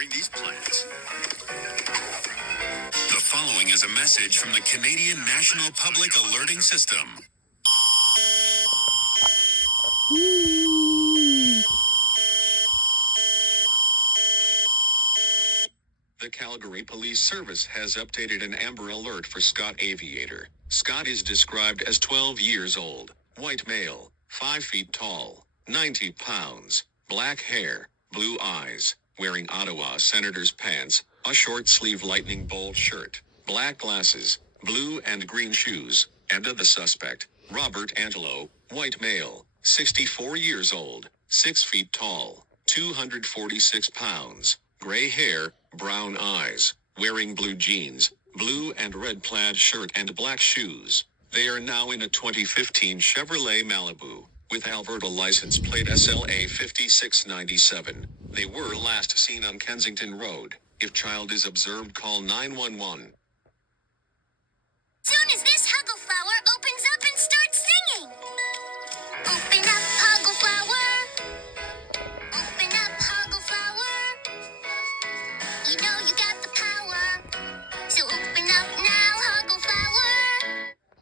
monitoring these plans. The following is a message from the Canadian National Public Alerting System. The Calgary Police Service has updated an Amber Alert for Scott Aviator. Scott is described as 12 years old, white male, 5 feet tall, 90 pounds, black hair, blue eyes, wearing Ottawa Senators pants, a short-sleeve lightning bolt shirt, black glasses, blue and green shoes, and the suspect, Robert Angelo, white male, 64 years old, 6 feet tall, 246 pounds, gray hair, brown eyes, wearing blue jeans, blue and red plaid shirt and black shoes. They are now in a 2015 Chevrolet Malibu, with Alberta license plate SLA 5697. They were last seen on Kensington Road. If child is observed, call 911.